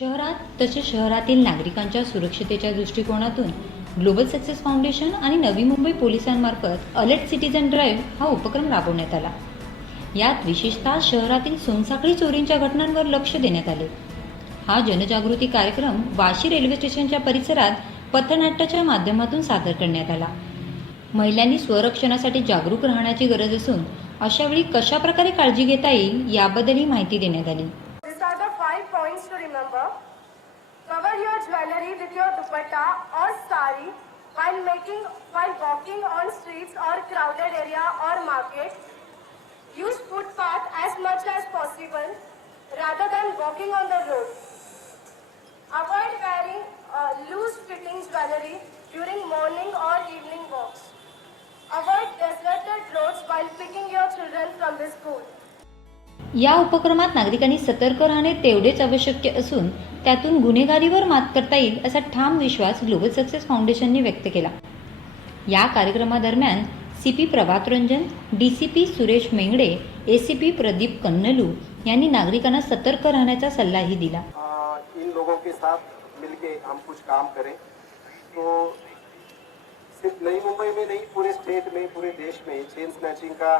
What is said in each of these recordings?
शहरात तसेच शहरातील नागरिकांच्या सुरक्षतेच्या दृष्टिकोनातून ग्लोबल सक्सेस फाउंडेशन आणि Navi Mumbai पोलिसांमार्फत alert citizen drive हा उपक्रम राबवण्यात आला। यात विशेषतः शहरातील सोनसाखळी चोरींच्या घटनांवर लक्ष देण्यात आले। हा जनजागृती कार्यक्रम वाशी रेल्वे स्टेशनच्या परिसरात पथनाट्याच्या माध्यमातून सादर करण्यात आला। महिलांनी स्वरक्षणासाठी जागरूक राहण्याची गरज असून अशा वेळी कशा प्रकारे काळजी घेता येईल याबद्दलही माहिती देण्यात आली। These are the 5 points to remember. Cover your jewelry with your dupatta or sari while walking on streets or crowded area or market. Use footpath as much as possible rather than walking on the road. Avoid wearing loose fitting jewelry during morning or evening walks. Avoid deserted roads while picking your children from the school. या उपक्रमात नागरिकांनी सतर्क राहणे तेवढेच आवश्यक असून त्यातून गुन्हेगारीवर मात करता येईल असा ठाम विश्वास ग्लोबल सक्सेस फाउंडेशनने व्यक्त केला। या कार्यक्रमादरम्यान CP Prabhat Ranjan, DCP Suresh Mengade, ACP Pradeep कन्नलू यांनी नागरिकांना सतर्क राहण्याचा सल्लाही दिला। इन लोगों के साथ मिलके हम कुछ काम करें तो सिर्फ नई मुंबई में नहीं, पूरे स्टेट में, पूरे देश में चेन स्नैचिंग का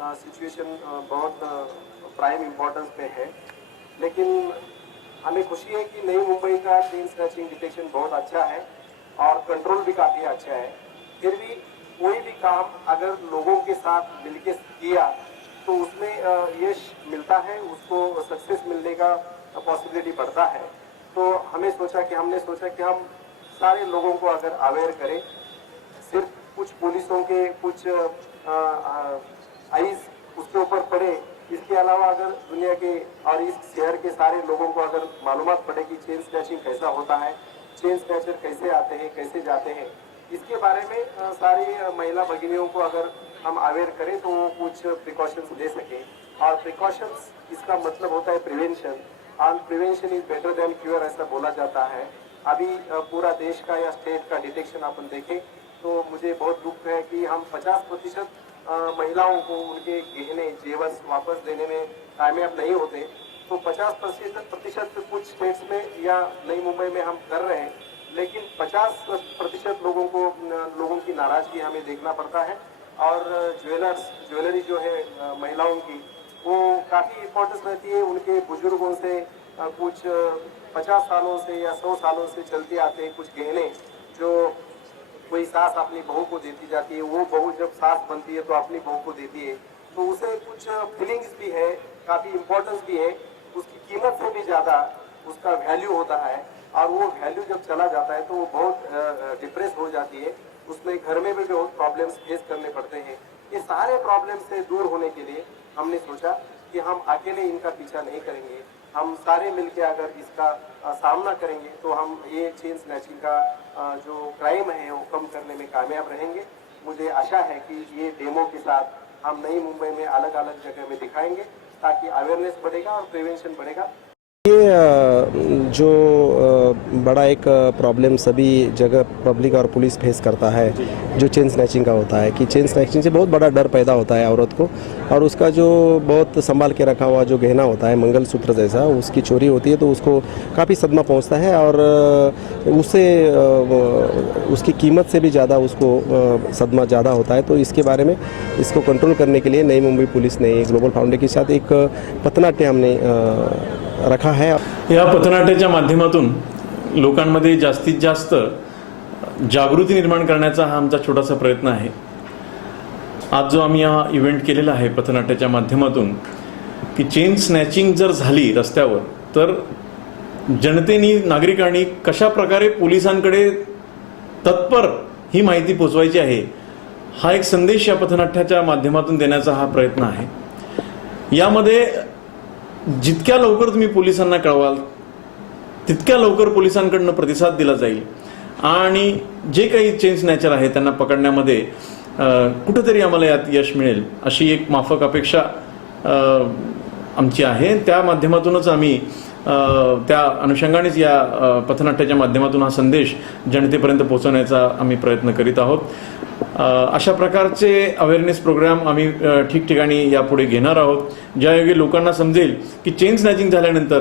सिचुएशन बहुत प्राइम इम्पोर्टेंस पे है। लेकिन हमें खुशी है कि नई मुंबई का चेन स्नैचिंग डिटेक्शन बहुत अच्छा है और कंट्रोल भी काफ़ी अच्छा है। फिर भी कोई भी काम अगर लोगों के साथ मिलके किया तो उसमें यश मिलता है, उसको सक्सेस मिलने का पॉसिबिलिटी बढ़ता है। तो हमने सोचा कि हम सारे लोगों को अगर अवेयर करें, सिर्फ कुछ पुलिसों के कुछ आइज उसके ऊपर पड़े, इसके अलावा अगर दुनिया के और इस शहर के सारे लोगों को अगर मालूमात पड़े कि चेन स्नैचिंग कैसा होता है, चेन स्नैचर कैसे आते हैं, कैसे जाते हैं, इसके बारे में सारी महिला भगिनियों को अगर हम अवेयर करें तो वो कुछ प्रिकॉशंस ले सकें। और प्रिकॉशंस इसका मतलब होता है प्रिवेंशन, और prevention is better than cure ऐसा बोला जाता है। अभी पूरा देश का या स्टेट का डिटेक्शन अपन देखें तो मुझे बहुत दुख है कि हम 50% महिलाओं को उनके गहने जेवर वापस देने में कामयाब नहीं होते। तो 50% कुछ स्टेट्स में या नई मुंबई में हम कर रहे हैं, लेकिन 50% लोगों की नाराजगी हमें देखना पड़ता है। और ज्वेलरी जो है महिलाओं की वो काफ़ी इम्पोर्टेंस रहती है। उनके बुजुर्गों से कुछ 50 सालों से या 100 सालों से चलते आते हैं कुछ गहने जो कोई सास अपनी बहू को देती जाती है, वो बहू जब सास बनती है तो अपनी बहू को देती है, तो उसे कुछ फीलिंग्स भी है, काफ़ी इम्पोर्टेंस भी है। उसकी कीमत से भी ज़्यादा उसका वैल्यू होता है, और वो वैल्यू जब चला जाता है तो वो बहुत डिप्रेस हो जाती है। उसमें घर में भी बहुत प्रॉब्लम्स फेस करने पड़ते हैं। ये सारे प्रॉब्लम से दूर होने के लिए हमने सोचा कि हम अकेले इनका पीछा नहीं करेंगे, हम सारे मिलके अगर इसका सामना करेंगे तो हम ये चेन स्नैचिंग का जो क्राइम है वो कम करने में कामयाब रहेंगे। मुझे आशा है कि ये डेमो के साथ हम नई मुंबई में अलग अलग जगह में दिखाएंगे ताकि अवेयरनेस बढ़ेगा और प्रिवेंशन बढ़ेगा। ये जो बड़ा एक प्रॉब्लम सभी जगह पब्लिक और पुलिस फेस करता है, जो चेन स्नैचिंग का होता है कि चेन स्नैचिंग से बहुत बड़ा डर पैदा होता है औरत को, और उसका जो बहुत संभाल के रखा हुआ जो गहना होता है मंगलसूत्र जैसा, उसकी चोरी होती है तो उसको काफ़ी सदमा पहुंचता है, और उससे उसकी कीमत से भी ज़्यादा उसको सदमा ज़्यादा होता है। तो इसके बारे में इसको कंट्रोल करने के लिए नई मुंबई पुलिस ने ग्लोबल फाउंडेशन के साथ एक पथनाट्य हमने रखा है। या पथनाट्याच्या माध्यमातून लोकांमध्ये जास्तीत जास्त जागृती निर्माण करण्याचा हा आमचा छोटासा प्रयत्न आहे। आज जो आम्ही हा इव्हेंट केलेला आहे पथनाट्याच्या माध्यमातून, की चेन स्नॅचिंग जर झाली रस्त्यावर तर जनतेने, नागरिकांनी कशा प्रकारे पोलिसांकडे तत्पर ही माहिती पोहोचवायची आहे, हा एक संदेश या पथनाट्याच्या माध्यमातून देण्याचा हा प्रयत्न आहे। यामध्ये जितक्या लवकर तुम्ही पोलिसांना कळवाल तितक्या लवकर पोलिसांकडून प्रतिसाद दिला जाईल, आणि जे काही चेन स्नॅचर आहे त्यांना पकडण्यामध्ये कुठेतरी आम्हाला यात यश मिळेल अशी एक माफक अपेक्षा आमची आहे। त्या माध्यमातूनच आम्ही त्या अनुषंगानेच या पथनाट्याच्या माध्यमातून हा संदेश जनतेपर्यंत पोहोचवण्याचा आम्ही प्रयत्न करीत आहोत। अशा प्रकारचे अवेअरनेस प्रोग्राम आम्ही ठिकठिकाणी यापुढे घेणार आहोत, ज्यायोगे लोकांना समजेल की चेन स्नॅचिंग झाल्यानंतर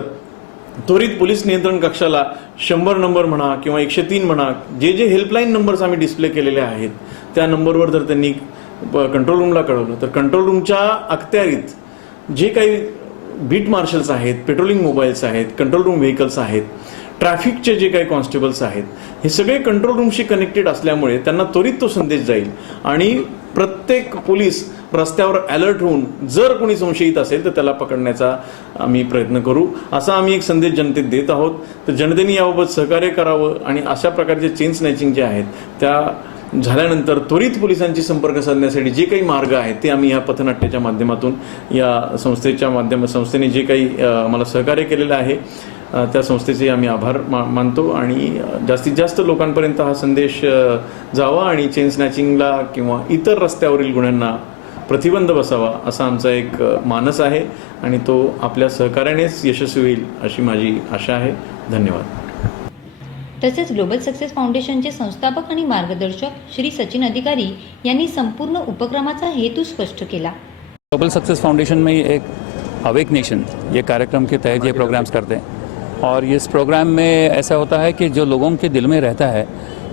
त्वरित पोलीस नियंत्रण कक्षाला 100 नंबर म्हणा किंवा 103 म्हणा, जे जे हेल्पलाईन नंबर्स आम्ही डिस्प्ले केलेले आहेत त्या नंबरवर जर त्यांनी कंट्रोल रूमला कळवलं तर कंट्रोल रूमच्या अखत्यारीत जे काही बीट मार्शल्स आहेत, पेट्रोलिंग मोबाईल्स आहेत, कंट्रोल रूम व्हेकल्स आहेत, ट्रॅफिकचे जे काही कॉन्स्टेबल्स आहेत, हे सगळे कंट्रोल रूमशी कनेक्टेड असल्यामुळे त्यांना त्वरित तो संदेश जाईल आणि प्रत्येक पोलीस रस्त्यावर अलर्ट होऊन जर कोणी संशयित असेल तर त्याला पकडण्याचा आम्ही प्रयत्न करू, असा आम्ही एक संदेश जनतेत देत आहोत. तर जनतेने याबाबत सहकार्य करावं आणि अशा प्रकारचे चेन स्नॅचिंग जे आहेत त्या झाल्यानंतर त्वरित पोलिसांची संपर्क साधण्यासाठी जे काही मार्ग आहेत ते आम्ही या पथनाट्याच्या माध्यमातून या संस्थेने जे काही मला सहकार्य केलेलं आहे त्या संस्थेचे आम्ही आभार मानतो आणि जास्तीत जास्त लोकांपर्यंत हा संदेश जावा आणि चेन स्नॅचिंगला किंवा इतर रस्त्यावरील गुन्ह्यांना प्रतिबंध बसावा असा आमचा एक मानस आहे आणि तो आपल्या सहकार्यानेच यशस्वी होईल अशी माझी आशा आहे. धन्यवाद. तसेच ग्लोबल सक्सेस फाउंडेशनचे संस्थापक आणि मार्गदर्शक श्री सचिन अधिकारी यांनी संपूर्ण उपक्रमाचा हेतू स्पष्ट केला. ग्लोबल सक्सेस फाउंडेशन में एक अवेक नेशन ये कार्यक्रम के तहत ये प्रोग्राम्स करते हैं और इस प्रोग्राम में ऐसा होता है कि जो लोगों के दिल में रहता है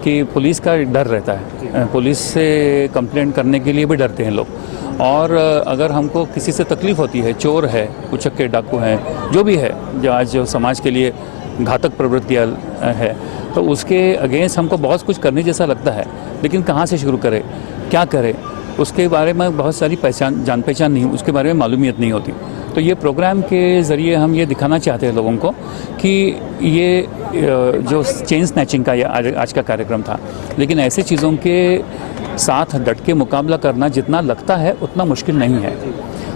कि पुलिस का डर रहता है, पुलिस से कंप्लेंट करने के लिए भी डरते हैं लोग और अगर हमको किसी से तकलीफ़ होती है, चोर है, उचक्के डाकू हैं, जो भी है जो आज जो समाज के लिए घातक प्रवृत्तियाँ है तो उसके अगेंस्ट हमको बहुत कुछ करने जैसा लगता है, लेकिन कहाँ से शुरू करें, क्या करें, उसके बारे में बहुत सारी जान पहचान नहीं, उसके बारे में मालूमियत नहीं होती. तो ये प्रोग्राम के ज़रिए हम ये दिखाना चाहते हैं लोगों को कि ये जो चेन स्नैचिंग का ये आज का कार्यक्रम था, लेकिन ऐसे चीज़ों के साथ डट के मुकाबला करना जितना लगता है उतना मुश्किल नहीं है.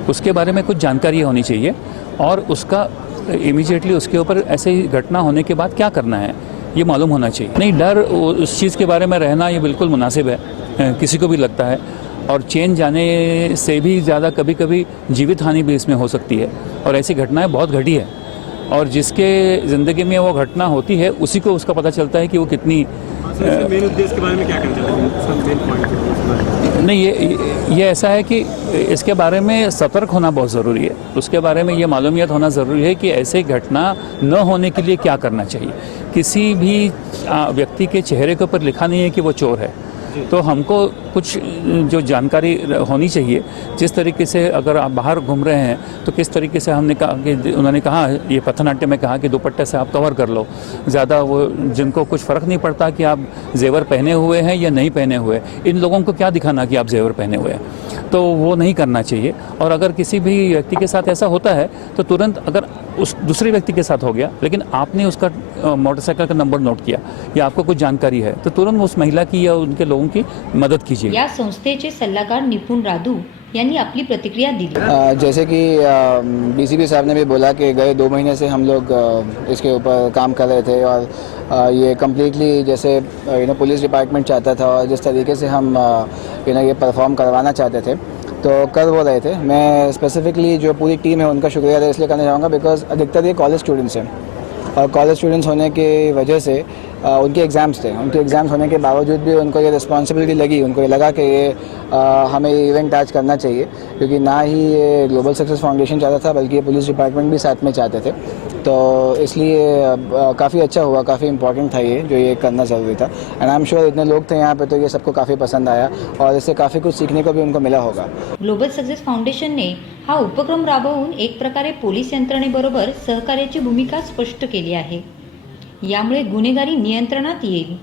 उसके बारे में कुछ जानकारी होनी चाहिए और उसका इमीडिएटली उसके ऊपर ऐसे ही घटना होने के बाद क्या करना है ये मालूम होना चाहिए. नहीं, डर उस चीज़ के बारे में रहना ये बिल्कुल मुनासिब है, किसी को भी लगता है और चेन जाने से भी ज़्यादा कभी कभी जीवित हानि भी इसमें हो सकती है और ऐसी घटनाएं बहुत घटी है और जिसके ज़िंदगी में वो घटना होती है उसी को उसका पता चलता है कि वो कितनी मेन उद्देश्य के बारे में क्या कहना चाहते हैं? नहीं, ये ऐसा है कि इसके बारे में सतर्क होना बहुत ज़रूरी है. उसके बारे में ये मालूमियत होना ज़रूरी है कि ऐसे घटना न होने के लिए क्या करना चाहिए. किसी भी व्यक्ति के चेहरे के ऊपर लिखा नहीं है कि वो चोर है, तो हमको कुछ जो जानकारी होनी चाहिए. जिस तरीके से अगर आप बाहर घूम रहे हैं तो किस तरीके से हमने कहा कि उन्होंने कहा ये पथनाट्य में कहा कि दुपट्टे से आप कवर कर लो. ज़्यादा वो जिनको कुछ फ़र्क नहीं पड़ता कि आप जेवर पहने हुए हैं या नहीं पहने हुए, इन लोगों को क्या दिखाना कि आप जेवर पहने हुए हैं, तो वो नहीं करना चाहिए. और अगर किसी भी व्यक्ति के साथ ऐसा होता है तो तुरंत, अगर उस दूसरे व्यक्ति के साथ हो गया लेकिन आपने उसका मोटरसाइकिल का नंबर नोट किया या आपको कुछ जानकारी है तो तुरंत उस महिला की या उनके लोगों की मदद कीजिए. या संस्थेचे सल्लागार निपुण राधू यांनी आपली प्रतिक्रिया दिली. जैसे कि डीसीपी साहब ने भी बोला कि गए 2 महीने से हम लोग इसके ऊपर काम कर रहे थे और ये कम्प्लीटली जैसे पुलिस डिपार्टमेंट चाहता था और जिस तरीके से हम ये परफॉर्म करवाना चाहते थे तो कर वो रहे थे. मैं स्पेसिफिकली जो पूरी टीम है उनका शुक्रिया अदा इसलिए करना चाहूँगा बिकॉज अधिकतर ये कॉलेज स्टूडेंट्स हैं और कॉलेज स्टूडेंट्स होने की वजह से उनके एग्ज़ाम्स थे. उनके एग्ज़ाम्स होने के बावजूद भी उनको ये रिस्पॉन्सिबिलिटी लगी, उनको ये लगा कि ये हमें इवेंट आज करना चाहिए क्योंकि ना ही ये ग्लोबल सक्सेस फाउंडेशन चाहता था बल्कि ये पुलिस डिपार्टमेंट भी साथ में चाहते थे. तो इसलिए काफ़ी अच्छा हुआ, काफ़ी इंपॉर्टेंट था ये करना ज़रूरी था. एंड आई एम श्योर इतने लोग थे यहाँ पे तो ये सबको काफ़ी पसंद आया और इससे काफ़ी कुछ सीखने को भी उनको मिला होगा. ग्लोबल सक्सेस फाउंडेशनने हा उपक्रम राबवून एक प्रकारे पोलीस यंत्रणेबरोबर सहकार्याची भूमिका स्पष्ट केली आहे. यामुळे गुन्हेगारी नियंत्रणात येईल.